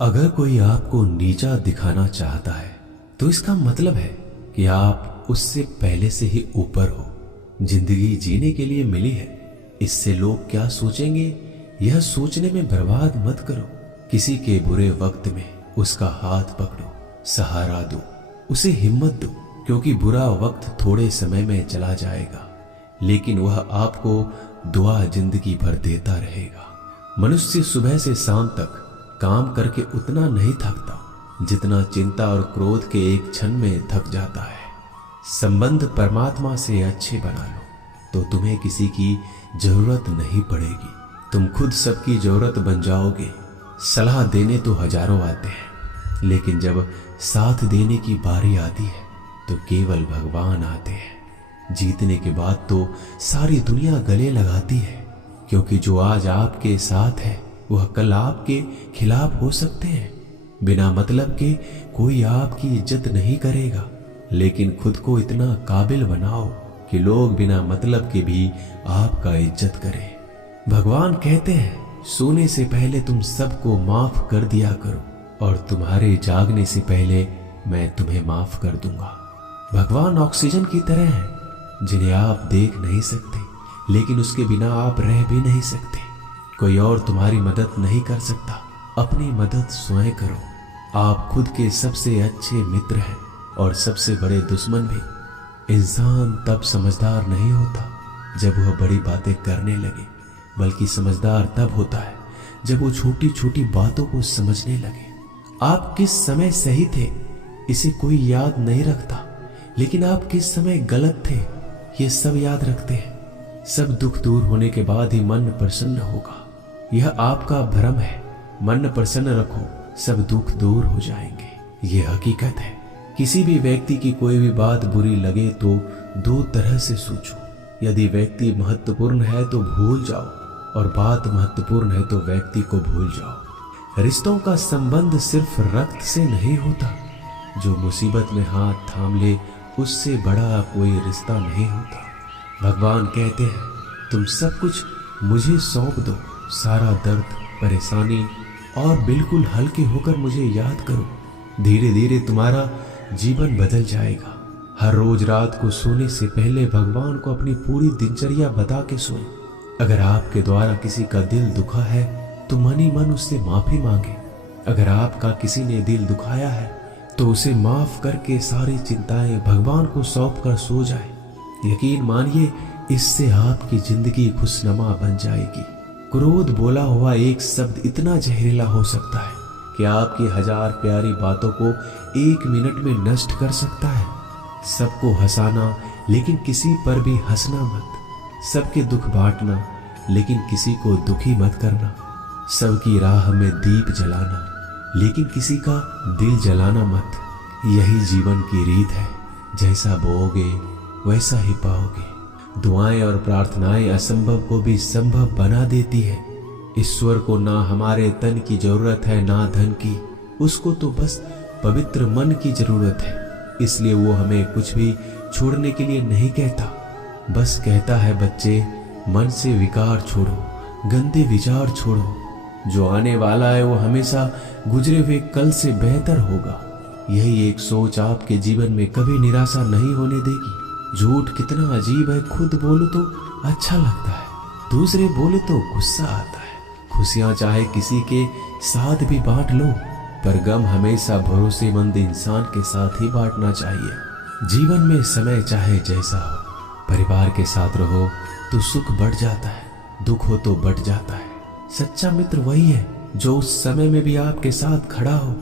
अगर कोई आपको नीचा दिखाना चाहता है तो इसका मतलब है कि आप उससे पहले से ही ऊपर हो। जिंदगी जीने के लिए मिली है, इससे लोग क्या सोचेंगे यह सोचने में बर्बाद मत करो। किसी के बुरे वक्त में उसका हाथ पकड़ो, सहारा दो, उसे हिम्मत दो, क्योंकि बुरा वक्त थोड़े समय में चला जाएगा लेकिन वह आपको दुआ जिंदगी भर देता रहेगा। मनुष्य सुबह से शाम तक काम करके उतना नहीं थकता जितना चिंता और क्रोध के एक क्षण में थक जाता है। संबंध परमात्मा से अच्छे बना लो तो तुम्हें किसी की जरूरत नहीं पड़ेगी, तुम खुद सबकी जरूरत बन जाओगे। सलाह देने तो हजारों आते हैं लेकिन जब साथ देने की बारी आती है तो केवल भगवान आते हैं। जीतने के बाद तो सारी दुनिया गले लगाती है, क्योंकि जो आज आपके साथ है वह कल आपके खिलाफ हो सकते हैं। बिना मतलब के कोई आपकी इज्जत नहीं करेगा, लेकिन खुद को इतना काबिल बनाओ कि लोग बिना मतलब के भी आपका इज्जत करें। भगवान कहते हैं सोने से पहले तुम सबको माफ कर दिया करो और तुम्हारे जागने से पहले मैं तुम्हें माफ कर दूंगा। भगवान ऑक्सीजन की तरह है जिन्हें आप देख नहीं सकते लेकिन उसके बिना आप रह भी नहीं सकते। कोई और तुम्हारी मदद नहीं कर सकता, अपनी मदद स्वयं करो। आप खुद के सबसे अच्छे मित्र हैं और सबसे बड़े दुश्मन भी। इंसान तब समझदार नहीं होता जब वह बड़ी बातें करने लगे, बल्कि समझदार तब होता है जब वो छोटी छोटी बातों को समझने लगे। आप किस समय सही थे इसे कोई याद नहीं रखता, लेकिन आप किस समय गलत थे ये सब याद रखते हैं। सब दुख दूर होने के बाद ही मन प्रसन्न होगा, यह आपका भ्रम है। मन प्रसन्न रखो, सब दुख दूर हो जाएंगे, ये हकीकत है। किसी भी व्यक्ति की कोई भी बात बुरी लगे तो दो तरह से सोचो। यदि व्यक्ति महत्वपूर्ण है तो भूल जाओ और बात महत्वपूर्ण है तो व्यक्ति को भूल जाओ। रिश्तों का संबंध सिर्फ रक्त से नहीं होता, जो मुसीबत में हाथ थाम ले उससे बड़ा कोई रिश्ता नहीं होता। भगवान कहते हैं तुम सब कुछ मुझे सौंप दो, सारा दर्द परेशानी, और बिल्कुल हल्के होकर मुझे याद करो। धीरे धीरे तुम्हारा जीवन बदल जाएगा। हर रोज रात को सोने से पहले भगवान को अपनी पूरी दिनचर्या बता के सोएं। अगर आपके द्वारा किसी का दिल दुखा है तो मन ही मन उससे माफी मांगे। अगर आपका किसी ने दिल दुखाया है तो उसे माफ करके सारी चिंताएं भगवान को सौंप कर सो जाए। यकीन मानिए इससे आपकी जिंदगी खुशनुमा बन जाएगी। क्रोध बोला हुआ एक शब्द इतना जहरीला हो सकता है कि आपकी हजार प्यारी बातों को एक मिनट में नष्ट कर सकता है। सबको हंसाना लेकिन किसी पर भी हंसना मत। सबके दुख बांटना लेकिन किसी को दुखी मत करना। सबकी राह में दीप जलाना लेकिन किसी का दिल जलाना मत। यही जीवन की रीत है, जैसा बोओगे वैसा ही पाओगे। दुआएं और प्रार्थनाएं असंभव को भी संभव बना देती है। ईश्वर को ना हमारे तन की जरूरत है ना धन की, उसको तो बस पवित्र मन की जरूरत है। इसलिए वो हमें कुछ भी छोड़ने के लिए नहीं कहता, बस कहता है बच्चे मन से विकार छोड़ो, गंदे विचार छोड़ो। जो आने वाला है वो हमेशा गुजरे हुए कल से बेहतर होगा। यही एक सोच आपके जीवन में कभी निराशा नहीं होने देगी। झूठ कितना अजीब है, खुद बोलो तो अच्छा लगता है, दूसरे बोले तो गुस्सा आता है। खुशियां चाहे किसी के साथ भी बांट लो, पर गम हमेशा भरोसेमंद इंसान के साथ ही बांटना चाहिए। जीवन में समय चाहे जैसा हो, परिवार के साथ रहो तो सुख बढ़ जाता है, दुख हो तो बढ़ जाता है। सच्चा मित्र वही है जो उस समय में भी आपके साथ खड़ा हो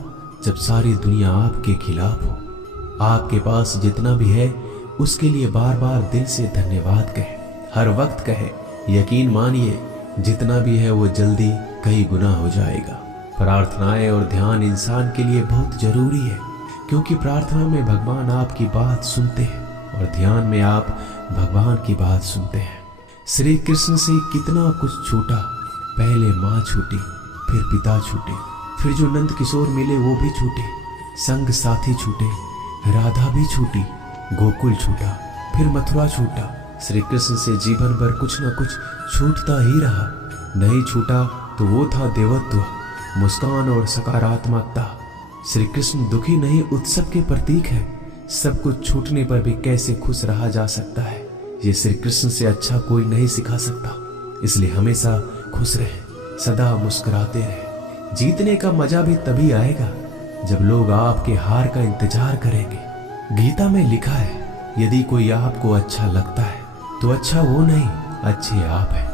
जब सारी दुनिया आपके खिलाफ हो। आपके पास जितना भी है उसके लिए बार बार दिल से धन्यवाद कहे, हर वक्त कहे। यकीन मानिए जितना भी है वो जल्दी कई गुना हो जाएगा। प्रार्थनाएं और ध्यान इंसान के लिए बहुत जरूरी है, क्योंकि प्रार्थना में भगवान आपकी बात सुनते हैं और ध्यान में आप भगवान की बात सुनते हैं। श्री कृष्ण से कितना कुछ छूटा, पहले माँ छूटी, फिर पिता छूटे, फिर जो नंद किशोर मिले वो भी छूटे, संग साथी छूटे, राधा भी छूटी, गोकुल छूटा, फिर मथुरा छूटा। श्री कृष्ण से जीवन भर कुछ न कुछ छूटता ही रहा। नहीं छूटा तो वो था देवत्व, मुस्कान और सकारात्मकता। श्री कृष्ण दुखी नहीं, उत्सव के प्रतीक है। सब कुछ छूटने पर भी कैसे खुश रहा जा सकता है, ये श्री कृष्ण से अच्छा कोई नहीं सिखा सकता। इसलिए हमेशा खुश रहे, सदा मुस्कुराते रहे। जीतने का मजा भी तभी आएगा जब लोग आपके हार का इंतजार करेंगे। गीता में लिखा है, यदि कोई आपको अच्छा लगता है तो अच्छा वो नहीं, अच्छे आप हैं,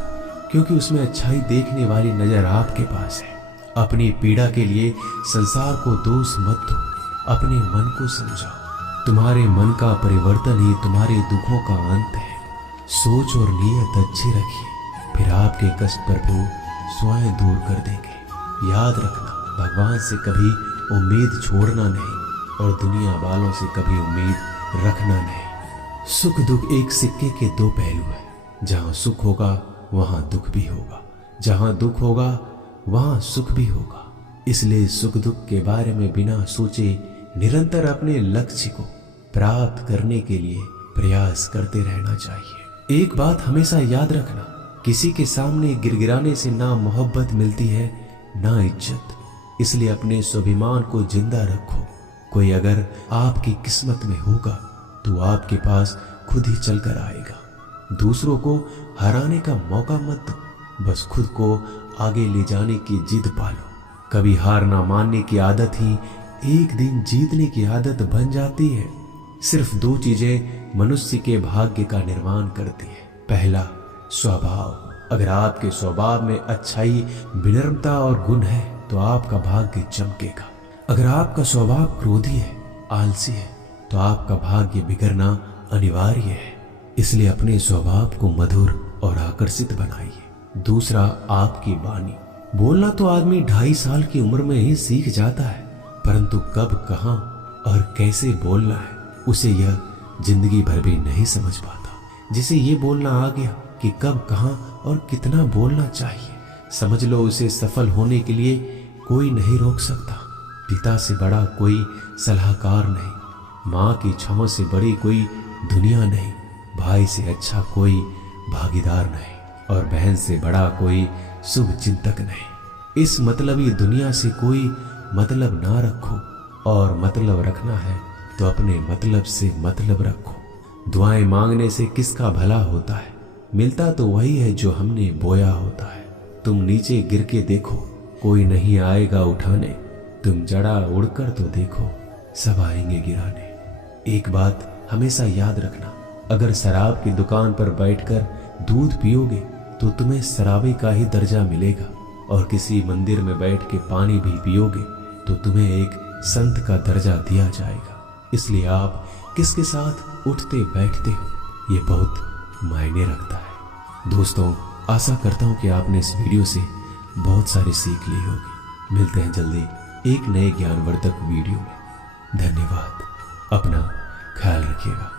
क्योंकि उसमें अच्छाई देखने वाली नजर आपके पास है। अपनी पीड़ा के लिए संसार को दोष मत दो, अपने मन को समझाओ। तुम्हारे मन का परिवर्तन ही तुम्हारे दुखों का अंत है। सोच और नीयत अच्छी रखिए, फिर आपके कष्ट प्रभु स्वयं दूर कर देंगे। याद रखना, भगवान से कभी उम्मीद छोड़ना नहीं और दुनिया वालों से कभी उम्मीद रखना नहीं। सुख दुख एक सिक्के के दो पहलू है। जहां सुख होगा वहां दुख भी होगा, जहां दुख होगा वहां सुख भी होगा। इसलिए सुख दुख के बारे में बिना सोचे निरंतर अपने लक्ष्य को प्राप्त करने के लिए प्रयास करते रहना चाहिए। एक बात हमेशा याद रखना, किसी के सामने गिड़गिड़ाने से ना मोहब्बत मिलती है ना इज्जत। इसलिए अपने स्वाभिमान को जिंदा रखो। कोई अगर आपकी किस्मत में होगा तो आपके पास खुद ही चलकर आएगा। दूसरों को हराने का मौका मत दो, बस खुद को आगे ले जाने की जिद पालो। कभी हार ना मानने की आदत ही एक दिन जीतने की आदत बन जाती है। सिर्फ दो चीजें मनुष्य के भाग्य का निर्माण करती है। पहला, स्वभाव। अगर आपके स्वभाव में अच्छाई, विनम्रता और गुण है तो आपका भाग्य चमकेगा। अगर आपका स्वभाव क्रोधी है, आलसी है, तो आपका भाग्य बिगड़ना अनिवार्य है। इसलिए अपने स्वभाव को मधुर और आकर्षित बनाइए। दूसरा, आपकी वाणी। बोलना तो आदमी 2.5 साल की उम्र में ही सीख जाता है, परंतु कब, कहां और कैसे बोलना है उसे यह जिंदगी भर भी नहीं समझ पाता। जिसे ये बोलना आ गया कि कब, कहां और कितना बोलना चाहिए, समझ लो उसे सफल होने के लिए कोई नहीं रोक सकता। पिता से बड़ा कोई सलाहकार नहीं, माँ की छांव से बड़ी कोई दुनिया नहीं, भाई से अच्छा कोई भागीदार नहीं और बहन से बड़ा कोई शुभ चिंतक नहीं। इस मतलबी दुनिया से कोई मतलब ना रखो, और मतलब रखना है तो अपने मतलब से मतलब रखो। दुआएं मांगने से किसका भला होता है, मिलता तो वही है जो हमने बोया होता है। तुम नीचे गिर के देखो, कोई नहीं आएगा उठाने। तुम जड़ा उड़कर तो देखो, सब आएंगे गिराने। एक बात हमेशा याद रखना, अगर शराब की दुकान पर बैठकर दूध पियोगे तो तुम्हें शराबी का ही दर्जा मिलेगा, और किसी मंदिर में बैठ के पानी भी पियोगे तो तुम्हें एक संत का दर्जा दिया जाएगा। इसलिए आप किसके साथ उठते बैठते हो ये बहुत मायने रखता है। दोस्तों, आशा करता हूं कि आपने इस वीडियो से बहुत सारी सीख ली होगी। मिलते हैं जल्दी एक नए ज्ञानवर्धक वीडियो में। धन्यवाद। अपना ख्याल रखिएगा।